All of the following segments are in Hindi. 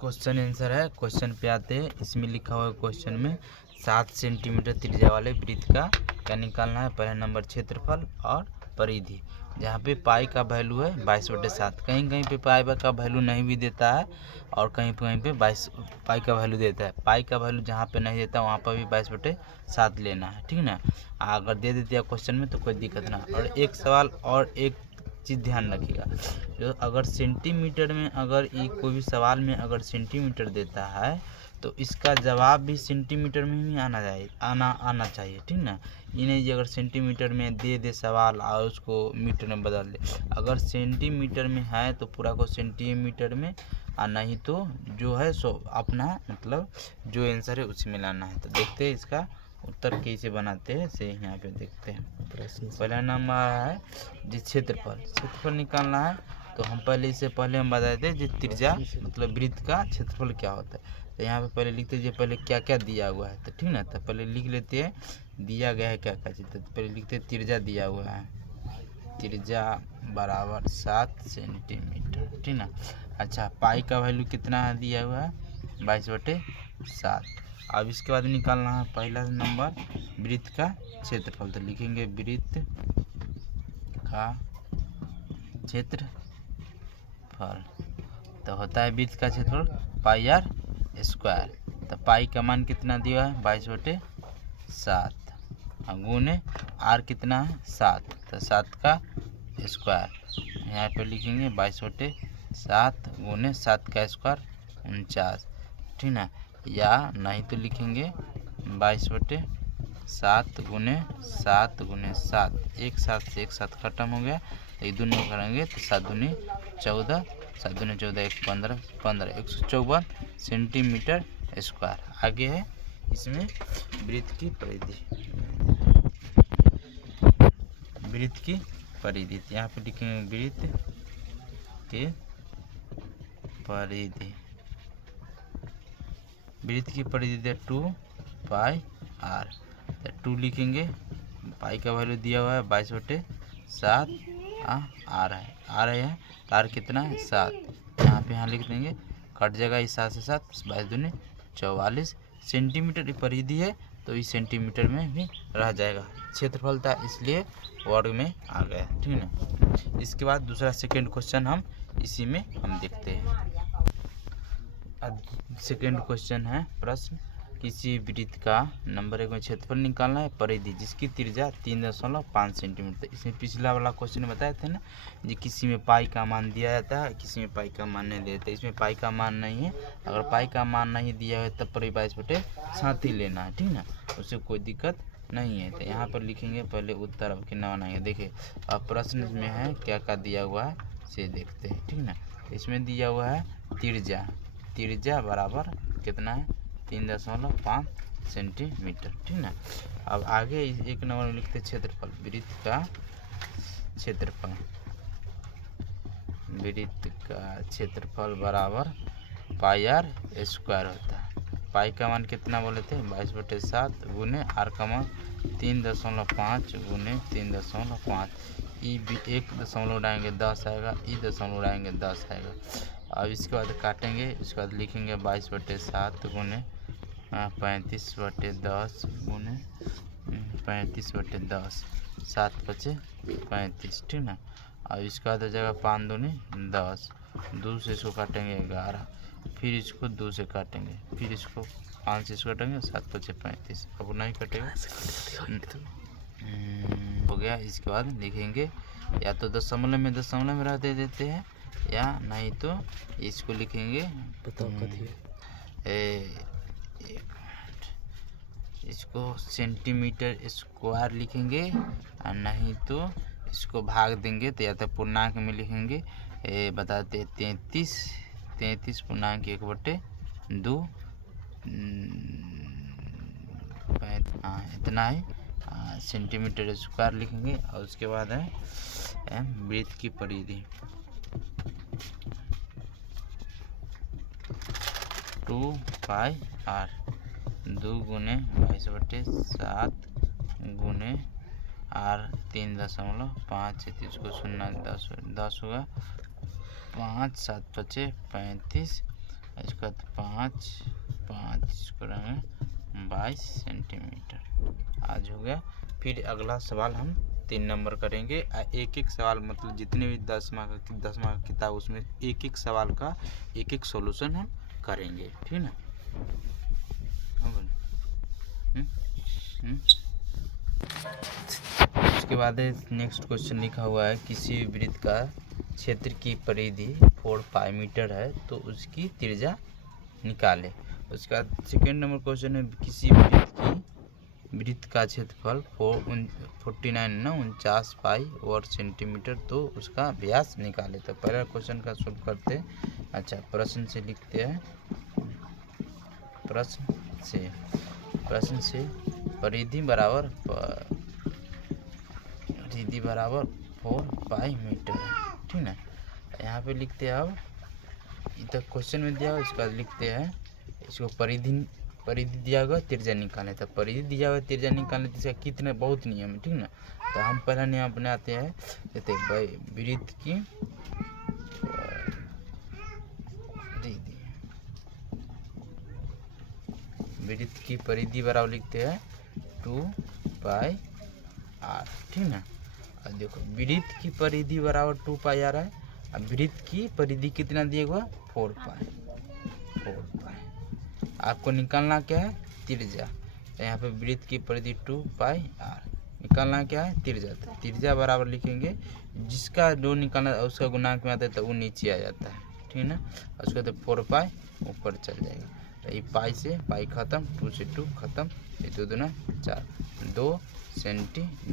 क्वेश्चन आंसर है। क्वेश्चन पे आते हैं। इसमें लिखा हुआ है क्वेश्चन में 7 सेंटीमीटर त्रिज्या वाले वृत्त का क्या निकालना है। पहला नंबर क्षेत्रफल और परिधि। जहाँ पे पाई का वैल्यू है 22/7। कहीं कहीं पे पाई का वैल्यू नहीं भी देता है और कहीं पे 22 पाई का वैल्यू देता है। पाई का वैल्यू जहाँ पे नहीं देता वहाँ पर भी 22/7 लेना है, ठीक ना। अगर दे देती है क्वेश्चन में तो कोई दिक्कत ना। और एक सवाल और एक चीज़ ध्यान रखिएगा, जो अगर सेंटीमीटर में अगर ये कोई भी सवाल में अगर सेंटीमीटर देता है तो इसका जवाब भी सेंटीमीटर में ही आना चाहिए, ठीक ना। ये नहीं कि अगर सेंटीमीटर में दे सवाल और उसको मीटर में बदल दे। अगर सेंटीमीटर में है तो पूरा को सेंटीमीटर में, और नहीं तो जो है सो अपना मतलब जो आंसर है उसी में लाना है। तो देखते हैं इसका उत्तर कैसे बनाते हैं से यहाँ पे देखते हैं। पहला नंबर है जिस क्षेत्रफल निकालना है। तो हम पहले हम बताए थे जो त्रिज्या मतलब वृत्त का क्षेत्रफल क्या होता है। तो यहाँ पे पहले लिखते हैं पहले क्या क्या दिया हुआ है, तो ठीक ना। तो पहले लिख लेते हैं दिया गया है क्या क्या चीज़। तो पहले लिखते हैं त्रिज्या दिया हुआ है, त्रिज्या बराबर 7 सेंटीमीटर, ठीक ना। अच्छा, पाई का वैल्यू कितना है दिया हुआ है 22/7। अब इसके बाद निकालना है पहला नंबर वृत्त का क्षेत्रफल। तो लिखेंगे वृत्त का क्षेत्रफल तो होता है वृत्त का क्षेत्रफल पाई आर स्क्वायर। तो पाई का मान कितना दिया है 22/7 गुने आर कितना है 7, तो 7 का स्क्वायर। यहाँ पे लिखेंगे 22/7 गुने 7 का स्क्वायर 49, ठीक ना। या नहीं तो लिखेंगे 22/7 गुने 7 गुने 7, एक साथ से एक साथ खत्म हो गया। तो ये दोनों करेंगे तो 7 दूनी 14, 7 दूनी 14, 1 15, 154 सेंटीमीटर स्क्वायर। आगे है इसमें वृत्त की परिधि। वृत्त की परिधि यहाँ पे लिखेंगे वृत्त की परिधि। वृत्त की परिधि 2πr। तो 2 लिखेंगे, पाई का वैल्यू दिया हुआ है 22/7 आर है, आर कितना है 7। यहाँ पे यहाँ लिख देंगे, कट जाएगा इस 7 से 7, 22 दूनी 44 सेंटीमीटर की परिधि है। तो इस सेंटीमीटर में भी रह जाएगा। क्षेत्रफल था इसलिए वर्ग में आ गया, ठीक है ना। इसके बाद दूसरा सेकेंड क्वेश्चन हम इसी में हम देखते हैं। सेकेंड क्वेश्चन है प्रश्न किसी वृत्त का नंबर 1 में क्षेत्रफल निकालना है, परिधि जिसकी त्रिज्या 3.5 सेंटीमीटर। इसमें पिछला वाला क्वेश्चन बताए थे ना जी, किसी में पाई का मान दिया जाता है, किसी में पाई का मान नहीं देता। इसमें पाई का मान नहीं है। अगर पाई का मान नहीं दिया है तब पर 22/7 ही लेना है, ठीक ना। उससे कोई दिक्कत नहीं है। तो यहाँ पर लिखेंगे पहले उत्तर अब कितना बनाएंगे। देखिए अब प्रश्न में है क्या क्या दिया हुआ है से देखते हैं, ठीक ना। इसमें दिया हुआ है त्रिज्या बराबर कितना है 3.5 सेंटीमीटर, ठीक ना। अब आगे एक नंबर में लिखते क्षेत्रफल। वृत्त का क्षेत्रफल बराबर पाई आर स्क्वायर होता है। पाई का मान कितना बोले थे 22/7 गुने आर का मान 3.5 गुने 3.5। ई भी 1 दशमलव उड़ाएंगे 10 आएगा, ई दशमलव उड़ाएंगे 10 आएगा। अब इसके बाद काटेंगे, इसके बाद लिखेंगे 22/7 गुने 35/10 गुने 35/10, 7 × 35, ठीक ना। अब इसका बाद हो जाएगा 5 दूनी 10, 2 से इसको काटेंगे 11, फिर इसको 2 से काटेंगे, फिर इसको 5 से इसको काटेंगे, 7 × 35। अब नहीं कटेगा हो गया। इसके बाद लिखेंगे या तो दशमलव में रह दे देते हैं, या नहीं तो इसको लिखेंगे इसको सेंटीमीटर स्क्वायर लिखेंगे, और नहीं तो इसको भाग देंगे। तो या तो पूर्णांक में लिखेंगे बताते 33 पूर्णांक 1/2 इतना ही सेंटीमीटर स्क्वायर लिखेंगे। और उसके बाद है वृत्त की परिधि 2πr 2 गुने 22/7 गुने आर 3.5 इसको 0 10 होगा 5 7 × 35 इसका 5 इसको रहेंगे 22 सेंटीमीटर। आज हो गया। फिर अगला सवाल हम 3 नंबर करेंगे। एक एक सवाल मतलब जितने भी 10 मार्क का किताब उसमें एक एक सवाल का एक एक सॉल्यूशन हम करेंगे, ठीक ना। उसके बाद नेक्स्ट क्वेश्चन लिखा हुआ है किसी भी वृत्त का क्षेत्र की परिधि 4 पाई मीटर है तो उसकी त्रिज्या निकाले। उसका सेकेंड नंबर क्वेश्चन है किसी वृत्त का क्षेत्रफल 49 पाई वर्ग सेंटीमीटर तो उसका व्यास निकाले। तो पहला क्वेश्चन का सॉल्व करते हैं। अच्छा, प्रश्न से लिखते हैं। प्रश्न से परिधि बराबर 4 पाई मीटर, ठीक ना। यहाँ पे लिखते हैं। अब इधर क्वेश्चन में दिया हुआ इसका लिखते हैं। इसको परिधि दिया हुआ त्रिज्या निकालने। तो परिधि दिया हुआ त्रिज्या निकालने तो इसका कितने बहुत नियम है, ठीक ना। तो हम पहला नियम बनाते हैं। जैसे वृत्त की परिधि बराबर लिखते हैं 2 पाई आर, ठीक ना। और देखो वृत्त की परिधि बराबर 2 पाई आर है। अब वृत्त की परिधि कितना दिया हुआ 4 पाई। आपको निकालना क्या है त्रिज्या। तो यहाँ पे वृत्त की परिधि 2 पाई आर, निकालना क्या है त्रिज्या। तो त्रिज्या बराबर लिखेंगे जिसका जो निकालना उसका गुणांक में आता है तो वो नीचे आ जाता है, ठीक ना। उसके बाद 4 पाई ऊपर चल जाएगा। तो ये पाई से पाई खत्म, 2 से 2 खत्म, ये 2 दूना 4,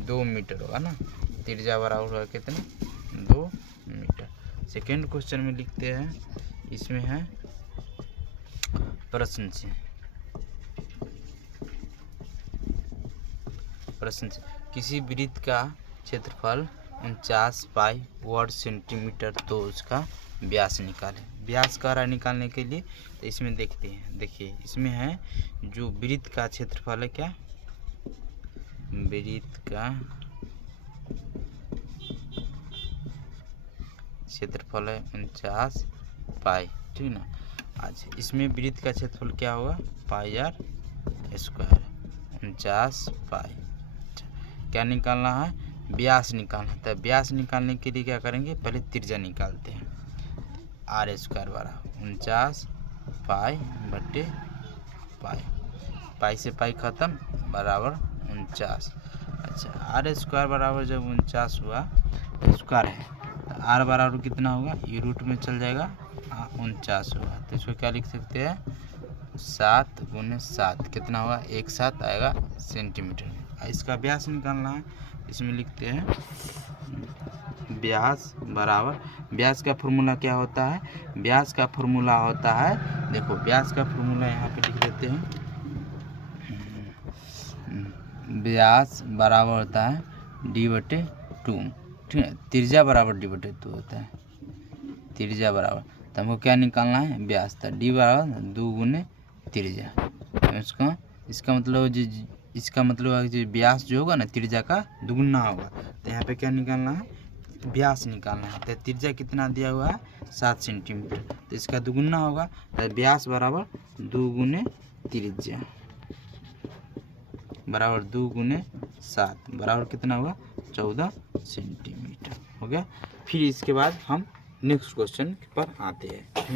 2 मीटर होगा ना। त्रिज्या बराबर होगा कितने 2 मीटर। सेकेंड क्वेश्चन में लिखते हैं। इसमें है प्रश्न से किसी वृत्त का क्षेत्रफल 49 पाई वर्ग सेंटीमीटर तो उसका व्यास निकालें। व्यास कह रहा है निकालने के लिए। तो इसमें देखते हैं। देखिए इसमें है जो वृत्त का क्षेत्रफल है, क्या वृत्त का क्षेत्रफल है 49 पाई, ठीक ना। आज इसमें वृत्त का क्षेत्रफल क्या होगा पाई आर स्क्वायर 49 पाई। क्या निकालना है व्यास निकालना है। तो व्यास निकालने के लिए क्या करेंगे पहले त्रिज्या निकालते हैं। आर स्क्वायर बराबर 49 पाई बटे पाई, पाई से पाई खत्म बराबर 49। अच्छा, आर स्क्वायर बराबर जब 49 हुआ स्क्वायर है तो आर बराबर कितना होगा ये रूट में चल जाएगा 49 होगा। तो इसको क्या लिख सकते हैं 7 × 7 कितना होगा 1/7 आएगा सेंटीमीटर में। इसका व्यास निकालना है। इसमें लिखते हैं व्यास बराबर, व्यास का फॉर्मूला क्या होता है। व्यास का फॉर्मूला होता है, देखो व्यास का फॉर्मूला यहाँ पे लिख देते हैं। व्यास बराबर होता है d/2, ठीक है। त्रिज्या बराबर d/2 होता है। त्रिज्या बराबर तो हमको क्या निकालना है व्यास। था d बराबर 2 × त्रिज्या। इसका मतलब है कि व्यास जो होगा ना त्रिज्या का दुगुना होगा। तो यहाँ पे क्या निकालना है व्यास निकालना है। तो त्रिज्या कितना दिया हुआ है 7 सेंटीमीटर, तो इसका दुगुना होगा। तो व्यास बराबर 2 × त्रिज्या बराबर 2 × 7 बराबर कितना होगा 14 सेंटीमीटर हो गया। फिर इसके बाद हम नेक्स्ट क्वेश्चन पर आते हैं।